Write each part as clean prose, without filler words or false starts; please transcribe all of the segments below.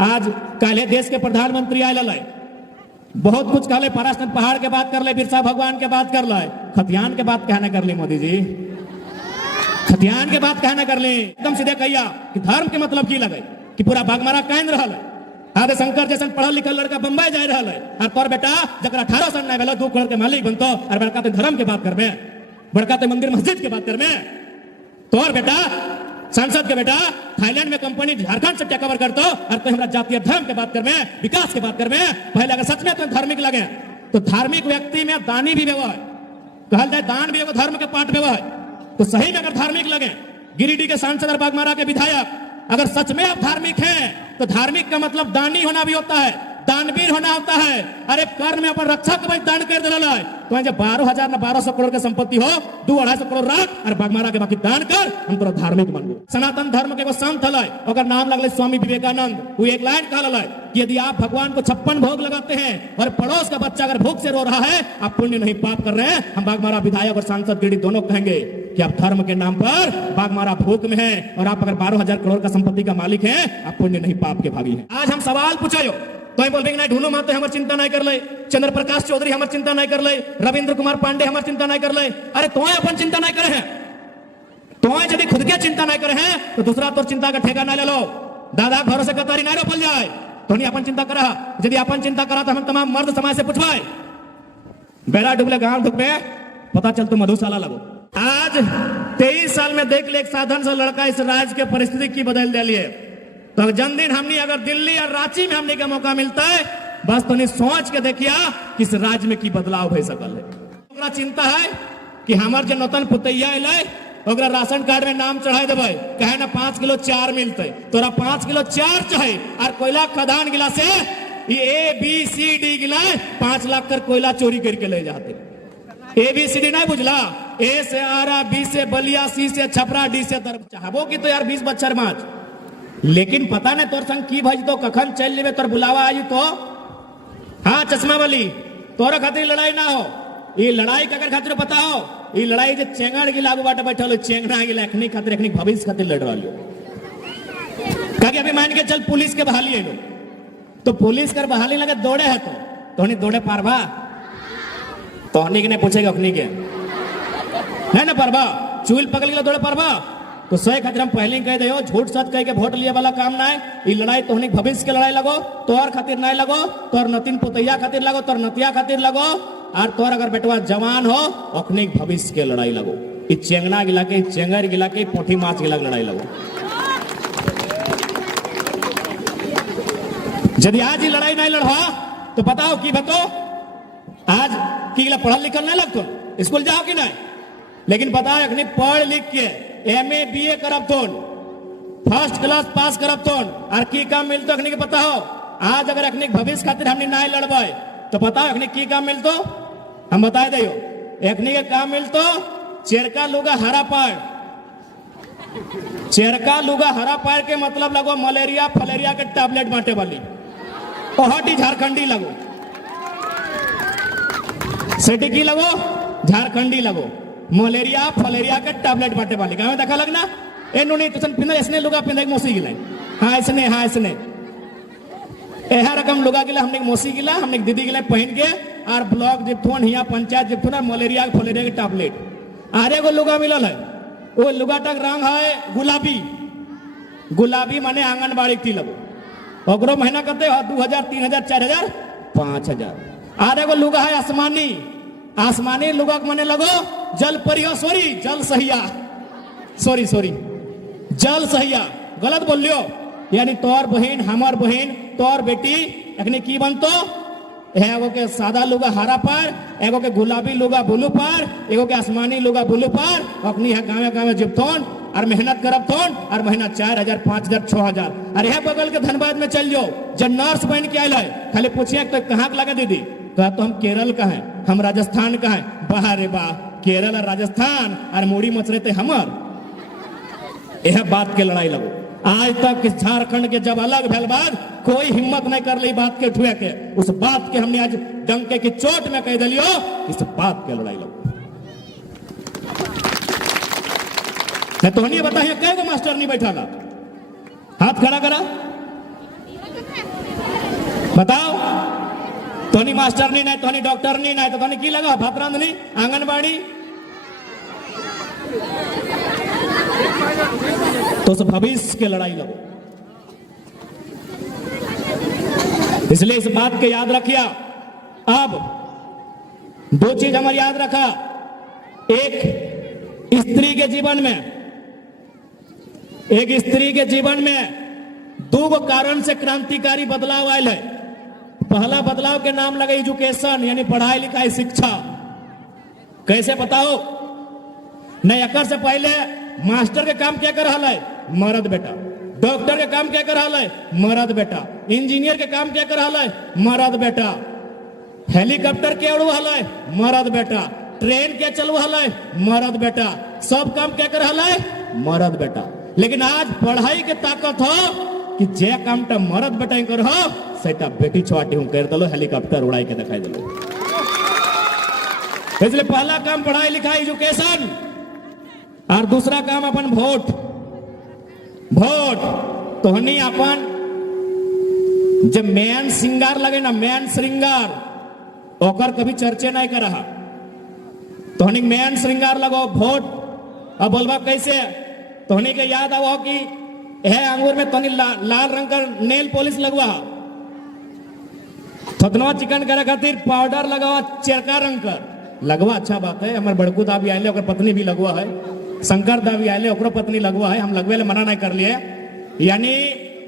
आज काले देश के प्रधानमंत्री आयल है, बहुत कुछ कहले, पराशरनाथ पहाड़ के बात कर ले, बिरसा भगवान के बात कर ले, खतियान के बात कहना कर ली मोदी जी, खतियान के बात कहना कर ली। एकदम सीधे कहिया कि धर्म के मतलब की लगे कि पूरा बागमारा कायन रहा है। आदे शंकर जैसन पढ़ल लिखल लड़का बम्बई जा रहा है, और तोर बेटा जरा 18 साल नहीं भेलो 2 करोड़ के मालिक बनतो, और बड़का तो धर्म के बात करबे, बड़का तो मंदिर मस्जिद के बात करबे। तोर बेटा सांसद के बेटा थाईलैंड में कंपनी झारखंड से टेक ओवर करतो, और तो हमरा जातीय धर्म के बात करबे, विकास के बात करबे। पहले अगर सच में तो धार्मिक लगे तो धार्मिक व्यक्ति में दानी भी व्यवहार है, कहल जाए दान भी एगो धर्म के पाठ व्यवहार है। तो सही में अगर धार्मिक लगे, गिरिडीह के सांसद और बागमारा के विधायक अगर सच में आप धार्मिक हैं, तो धार्मिक का मतलब दानी होना भी होता है, दानवीर होना होता है। अरे कर्म में अपन रक्षा के भाई दान कर दिला है, तो जब 12,000 ना 1200 करोड़ के संपत्ति हो, 2-250 करोड़ रख और बागमारा के बाकी दान कर, हम तोरा धार्मिक मानबो। सनातन धर्म के एगो संत हलै, ओकर नाम लगले स्वामी विवेकानंद। वो एक लाइन कहलै कि यदि आप भगवान को 56 भोग लगाते हैं और पड़ोस का बच्चा अगर भूख से रो रहा है, आप पुण्य नहीं पाप कर रहे हैं। हम बागमारा विधायक और सांसद गिरिडीह दोनों कहेंगे कि आप धर्म के नाम पर बागमारा भूख में है, और आप अगर 12,000 करोड़ का संपत्ति का मालिक हैं, आप पुण्य नहीं पाप के भागी हैं। आज हम सवाल पूछो तो बोल नहीं ढूंढो माते हमार चिंता नहीं कर ले, चंद्र प्रकाश चौधरी हमार चिंता नहीं कर ले, रविंद्र कुमार पांडे हमार चिंता नहीं कर ले। अरे तो अपन चिंता नहीं करे हैं, तो यदि खुद के चिंता नहीं करे हैं तो दूसरा तो चिंता का ठेका ना ले लो। दादा घरों से कतारी ना रोपल जाए, तो नहीं अपन चिंता करा। यदि अपन चिंता करा तो हम तमाम मर्द समाज से पूछवाए, बेड़ा डुबले गांव ढुकबे पता चल तो मधुशाला लगो। आज 23 साल में देख ले एक साधारण सा लड़का इस राज्य के परिस्थिति की बदल दिली है। तो जन्मदिन हमने अगर दिल्ली और रांची में हमने का मौका मिलता है, बस तो नहीं सोच के देखिया कि इस राज्य में की बदलाव हो सकल है। चिंता है कि हमार जो नौतन पुतैया अलै ओकरा राशन कार्ड में नाम चढ़ा देवे, कहे ना 5 किलो 4 मिलते, तोरा 5 किलो 4 चाहे, और कोयला खदान गिला से ABCD गिला 5 लाख कर कोयला चोरी करके ले जाते। ABCD नहीं बुझला, A से आरा, B से बलिया, C से छपरा, D से दर चाहबो की तो यार 20 बच्चर माच, लेकिन पता नहीं तोर संग की भज तो कखन चल लेवे तोर बुलावा आई तो। हाँ चश्मा वाली, तोरा खातिर लड़ाई ना हो, ये लड़ाई ककर खातिर पता हो, ये लड़ाई जो चेंगड़ की लागू बाटे बैठल चेंगड़ा की एखनी खातिर एखनी भविष्य खातिर लड़ रहा हो। क्या अभी मान के चल पुलिस के बहाली है लोग, तो पुलिस कर बहाली लगे दौड़े है तो नहीं दौड़े पारबा, तो हनी के नहीं पूछेगा अपनी के नहीं ना पारबा, चूल पकड़ के दौड़े पारबा। तो सही खातिर हम पहले ही कह दे, झूठ सच कह के वोट लिए वाला काम ना है। ये लड़ाई तो भविष्य के लड़ाई लगो, तोर खातिर नहीं लगो, तोर नतीन पुतैया खातिर लगो, तोर नतिया खातिर लगो, और तोर अगर बेटवा जवान हो अपने भविष्य के लड़ाई लगो। ये चेंगना गिला के, चेंगर गिला के, पोठी माछ गिला के लड़ाई लगो। यदि आज ही लड़ाई नहीं लड़वा तो बताओ की बतो आज की गिला पढ़ल लिखल नहीं लगतो, स्कूल जाओ कि नहीं, लेकिन बताओ अखनी पढ़ लिख के MA BA करब तो, फर्स्ट क्लास पास करब तो, और की काम मिलतो अखनी के पता हो। आज अगर अखनी भविष्य खातिर हमने नहीं लड़बे तो बताओ अखनी की काम मिलतो, हम बताए दियो। अखनी के काम मिलतो चेरका लुगा हरा पाड़, चेरका लुगा हरा पाड़ के मतलब लगो मलेरिया फलेरिया के टैबलेट बांटे वाली, पहाड़ी झारखंडी लगो, सेठी की लगो झारखंडी लगो, मलेरिया फलेरिया के टैबलेट बांटे वाली। गाँव में देखा लगना ए नहीं तुसन पिंदा ऐसने लुगा पिंदा मौसी गिला, हाँ ऐसने, हाँ ऐसने एहा रकम लुगा गिला हमने मौसी गिला, हमने दीदी गिला पहन के, और ब्लॉक जिप्थोन हिया पंचायत जिप्थोन मलेरिया फलेरिया के टैबलेट। आरे को लुगा मिलल है, वो लुगा तक रंग है गुलाबी, गुलाबी माने आंगनबाड़ी की लगो, ओकरो महीना करते 2,000 3,000 4,000 5,000। आरे को लुगा है आसमानी, आसमानी लुगा माने लगो जल परियो, सॉरी जल सहिया, सॉरी जल सहिया, गलत बोल लियो। यानी तोर बहन हमार बहन तोर बेटी अखनी की बनतो, एगो के सादा लुगा हरा पर, एगो के गुलाबी लुगा ब्लू पर, एगो के आसमानी लुगा ब्लू पर, अखनी है गाँव गाँव जिप्थोन और मेहनत करब थोन, और महीना 4,000 5,000 6,000। अरे है बगल के धनबाद में चल जाओ, जब नर्स बन के आयल है खाली पूछिए तो कहाँ लगा दीदी, कहा तो हम केरल का है, हम राजस्थान का है। बाहर रे बा, केरल और राजस्थान और मूड़ी मचरे थे हमार, यह बात के लड़ाई लगो। आज तक झारखंड के जब अलग भेल बाद कोई हिम्मत नहीं कर ली बात के ठुए के, उस बात के हमने आज डंके की चोट में कह दिलियो, इस बात के लड़ाई लगो। तो नहीं बताइए कै गो मास्टर नहीं बैठा ला, हाथ खड़ा करा, बताओ, तोनी मास्टर नहीं तोनी डॉक्टर नहीं तो तोनी की लगा भातरांध नहीं आंगनबाड़ी तो उस भविष्य के लड़ाई लड़ो। इसलिए इस बात के याद रखिया। अब दो चीज हमारे याद रखा। एक स्त्री के जीवन में दो कारण से क्रांतिकारी बदलाव आयल है। पहला बदलाव के नाम लगे एजुकेशन, यानी पढ़ाई लिखाई शिक्षा। कैसे बताओ? नहीं, अकर से पहले मास्टर के काम क्या कर रहा है? मर्द बेटा। डॉक्टर के काम क्या कर रहा है? मर्द बेटा। इंजीनियर के काम क्या कर रहा है? मर्द बेटा। हेलीकॉप्टर के उड़ रहा है? मर्द बेटा। ट्रेन क्या चल रहा है? मर्द बेटा। सब काम क्या कर रहा है? मर्द बेटा। लेकिन आज पढ़ाई के ताकत हो कि जे कामटा मर्द बेटा कर हो सेटा बेटी छुआटी हूं कर दलो, हेलीकॉप्टर उड़ाई के दिखाई दलो। इसलिए पहला काम पढ़ाई लिखाई एजुकेशन, और दूसरा काम अपन वोट। तो हनी अपन जब मैन श्रृंगार लगे ना, मैन श्रृंगार ओकर कभी चर्चे नहीं कर रहा। तो हनी मैन श्रृंगार लगो वोट। अब बोलबा कैसे? तो हनी के याद आओ कि है अंगूर में तनी लाल रंग का नेल पॉलिश लगवा, थतनवा चिकन करे खातिर पाउडर लगावा चरका रंग का लगवा। अच्छा बात है। हमारे बड़कू दा भी आए, पत्नी भी लगवा है। शंकर दा भी आए, ओकरो पत्नी लगवा है। हम लगवे ले मना नहीं कर लिए। यानी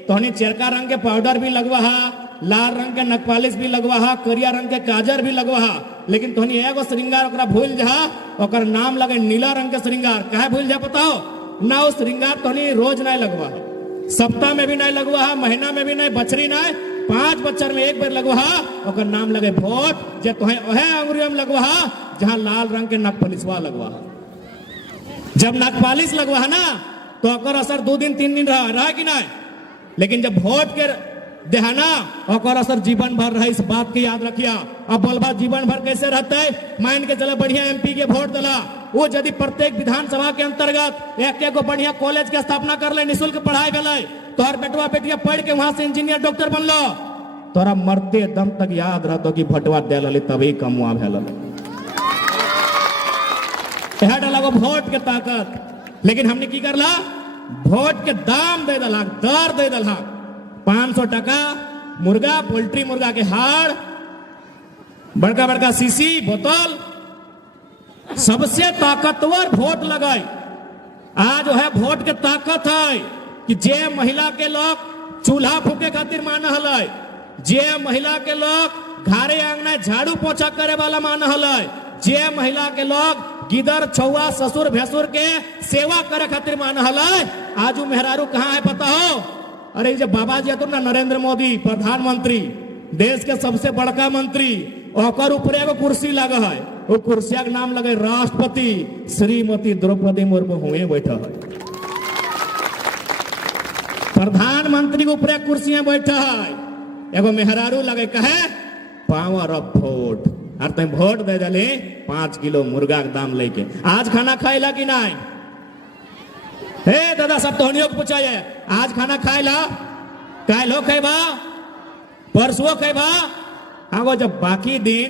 तोहनी चरका रंग के पाउडर भी लगवा हा, लाल रंग के नखपालिश भी लगवा हा, करिया रंग के काजर भी लगवा हा। लेकिन तोहनी एगो श्रृंगार ओकरा भूल जा, ओकर नाम लगे नीला रंग के श्रृंगार। काहे भूल जा बताओ? ना वो श्रृंगार तोहनी रोज नहीं लगवा हा, सप्ताह में भी नहीं लगवा हा, महीना में भी नहीं, बछरी नहीं, 5 बच्चर में एक बार लगवा हा। ओकर नाम लगे वोट। जे तोहे ओहे अंगुरिया में लगवा हा जहां लाल रंग के नखपालिशवा लगवा हा। जब नखपालिश लगवा है ना तो ओकर असर 2 दिन 3 दिन रहा कि नहीं। लेकिन जब वोट के देहाना ओकर असर जीवन भर रहा। इस बात की याद रखिया। अब बोलबा जीवन भर कैसे रहता है? मान के चला बढ़िया एमपी के वोट दिला, वो यदि प्रत्येक विधानसभा के अंतर्गत एक बढ़िया कॉलेज के स्थापना कर ले, निःशुल्क पढ़ाई भेल, तोहर बेटवा बेटिया पढ़ के वहां से इंजीनियर डॉक्टर बनलो, तोरा मरते दम तक याद रहतो कि भटवा दिल तभी कमुआ भेल। लगो वोट के ताकत। लेकिन हमने की करला? वोट के दाम दे दल, दर दे दल। 500 टका मुर्गा, पोल्ट्री मुर्गा के हाड़, बड़का बड़का सीसी बोतल, सबसे ताकतवर वोट लगाई। आज है वोट के ताकत है कि जे महिला के लोग चूल्हा फूके खातिर मान हल, जे महिला के लोग घरे आंगना झाड़ू पोछा करे वाला मान हल, जे महिला के लोग गिदर छौआ ससुर भैंसुर के सेवा करे खातिर मान हल। आजू मेहरारू कहाँ है पता हो? अरे जब बाबा जी तो ना नरेंद्र मोदी प्रधानमंत्री, देश के सबसे बड़का मंत्री, ओकर ऊपर एगो कुर्सी लगा है। वो कुर्सिया के नाम लगे राष्ट्रपति श्रीमती द्रौपदी मुर्मू हुए बैठा है। प्रधानमंत्री के ऊपर कुर्सियां बैठा है, एगो मेहरारू लगे कहे पावर ऑफ वोट। और तुम वोट दे दले 5 किलो मुर्गा के दाम लेके। आज खाना खाइला कि नहीं? हे दादा सब तोहनियों को पूछा है, आज खाना खाइला? काल हो खेबा, परसुओ खेबा। हाँ, जब बाकी दिन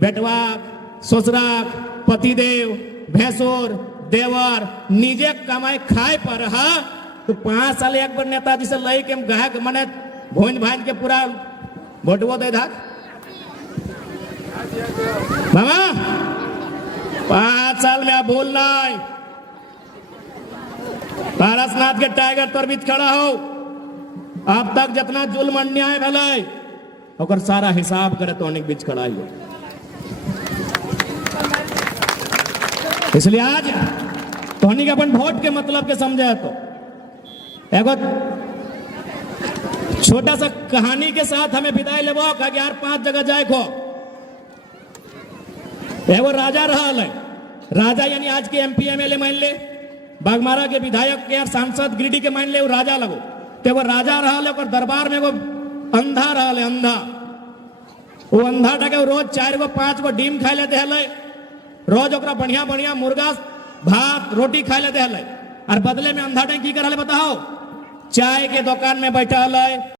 बेटवा, ससुराल, पतिदेव, भैंसुर, देवर निजे कमाई खाए पर रहा तो 5 साल एक बार नेताजी से लई के गायक मने भोज भाज के पूरा भोटवो दे धा। मामा 5 साल में आप बोलना पारसनाथ के टाइगर पर बीच खड़ा हो। अब तक जितना जुल्म अन्याय भलाई और सारा हिसाब करे तो अनेक बीच खड़ा हो। इसलिए आज तोहनी के अपन वोट के मतलब के समझे तो एगो छोटा सा कहानी के साथ हमें विदाई लेबो। कि यार 5 जगह जाए को। एगो राजा रहा है, राजा यानी आज के एमपी एमएलए मान ले, बागमारा के विधायक के सांसद गिरिडीह के मान ले वो राजा लगो। तो वो राजा रहा है, दरबार में एगो अंधा रहा है, अंधा। वो अंधा टके रोज 4 गो 5 गो डीम खाए लेते है, रोज ओकरा बढ़िया बढ़िया मुर्गा भात रोटी खाए लेते है। और बदले में अंधा टाइम की कर बताओ, चाय के दुकान में बैठा है,